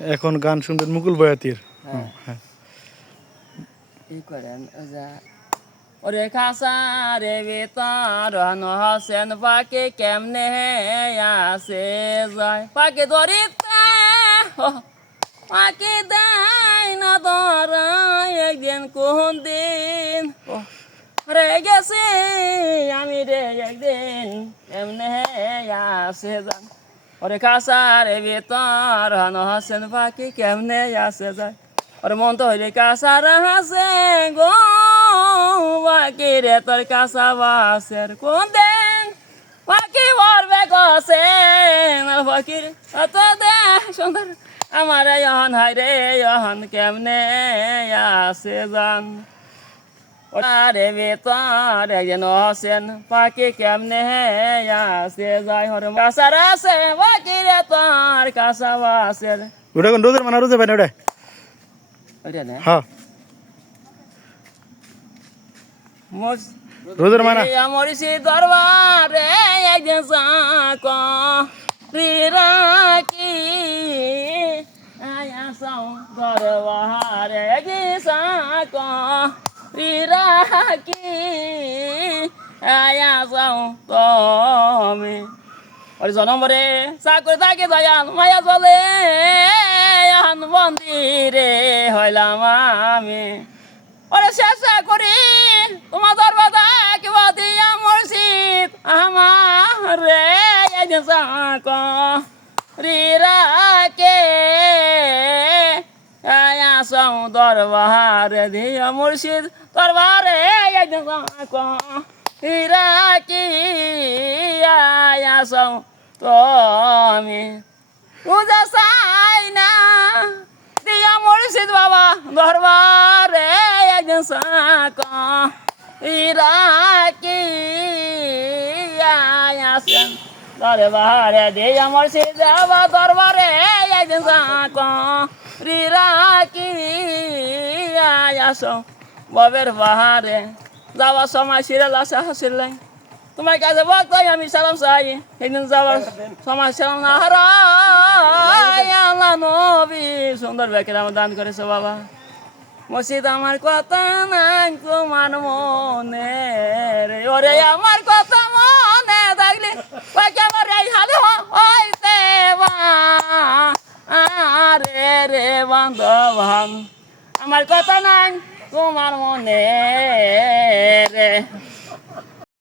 এখন গান শুনবেন মুকুল বয়াতির। হ্যাঁ এই করেন ওরে খাসা রে বেতার হাসেন পাকে কেমনে আসে যায় পাকে ধরিতে পাকে দেয় না ধরায় একদিন কোন দিন রে গেছে আমি রে একদিন এমনে আসে যান ওরে খাসা রে বেতার হাসেন পাকে কেমনে আসে যায় ওরে মন তো হইলে কাসার হাসে গো বাকি রে তোর কাসা বাসের কোন দিন বাকি মরবে গছে বাকির অত দে সুন্দর আমার ইহন হাই রে ইহন কেমনে আসে যান ওরে বেতার একজন হসেন পাখি কেমনে আসে যায় হরে কাসার আছে বাকি রে তোর কাসা বাসের ওটা কোন রোজের মানা রোজে ভাই ওটা ওইটা না হ্যাঁ রোজের মানা মরিষি দরবারে একদিন সাক রাখি আয়াসাও দরবারে একদিন সাক রাখি আয়াসাও তুমি ওই জনমরে চাকরি থাকি দয়াল মায়া চলে মন্দিরে হইলাম আমি ওরে চেষ্টা করি তোমার দরবাদা কিবা দিয়া মসজিদ আমার রে রিরাকে আসং দরবারে দিয়া মুর্শিদ দরবারে রিরাকি আসং তুমি পূজা চাই না দিয়া মুর্শিদ বাবা দরবারে একদিন সাক ইরাকি আসেন দরবারে দিয়া মুর্শিদ বাবা দরবারে একদিন সাক ইরাকি আসো ববের বাহারে যাওয়ার সময় সিরিয়াল আসা হাসিলাই তোমার কাছে বলতো আমি সালাম চাই সেদিন যাওয়ার সময় সালাম না হারাই আল্লাহ নবী সুন্দর ব্যাকের আমার দান করেছে বাবা মসজিদ আমার কথা নাই তোমার মনে রে ওরে আমার কথা মনে থাকলে আমার এই হালে হইতে রে রে বান্ধবান আমার কথা নাই তোমার মনে